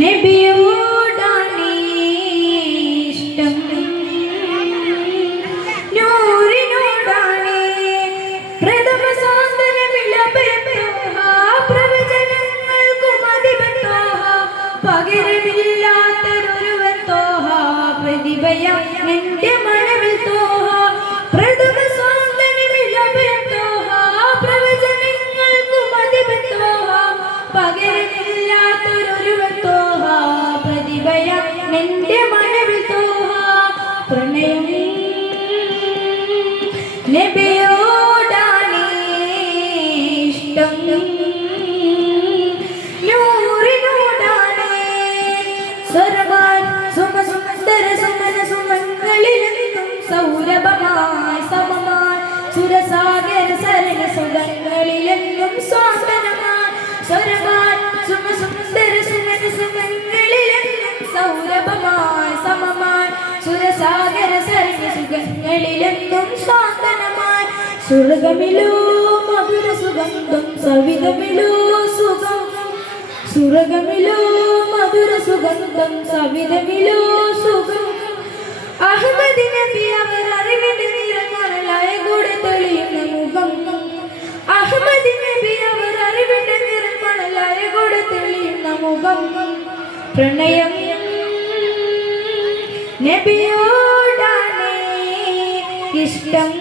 നബിയോടാണ് ഇഷ്ടം നൂറിനോടാണ് പ്രഥമ സാന്ത്വനമിളപെത്തോഹ പ്രവചനങ്ങൾക്കും അധിപത്തോഹ പകരമില്ലാത്തൊരുവൻ തോഹ പ്രതിഭയം നിന്റെ മഴവിൽ തോഹ പ്രഥമ സാന്ത്വനമിളപെത്തോഹ പ്രവചനങ്ങൾക്കും അധിപത്തോഹ പകരമില്ലാത്തൊരുവൻ തോഹ പ്രതിഭയം നിന്റെ മഴവിൽ തോഹ പ്രണയം നബിയോടാണ് ഇഷ്ടം നൂറിനോടാണ് സ്വരമാൻ സുമസുന്ദര സുമന സുമങ്ങളിലെന്നും സൗരഭമായി സമമായി സുരസാഗര സരള സുഖങ്ങളിലെന്നും സ്വാന്തനമായി സ്വരമാൻ സുമസുന്ദര സുമന സുഖങ്ങളിലെന്നും സൗരഭമായി സമമായി സുരസാഗര സരള സുഖങ്ങളിലെന്നും സ്വാന്തനമായി സുരഗമിലോ മധുര സുഗന്ധം സവിധമിലോ സുഖം സുരഗമിലോ മധുര സുഗന്ധം സവിധമിലോ സുഖം അഹമ്മദ് നബി അവർ അറിവിന്റെ നിറമണലായ കൂടെ തെളിയുന്ന മുഖം അഹമ്മദ് നബി അവർ അറിവിന്റെ നിറമണലായ കൂടെ തെളിയുന്ന മുഖം പ്രണയം നബിയോടാണ് ഇഷ്ടം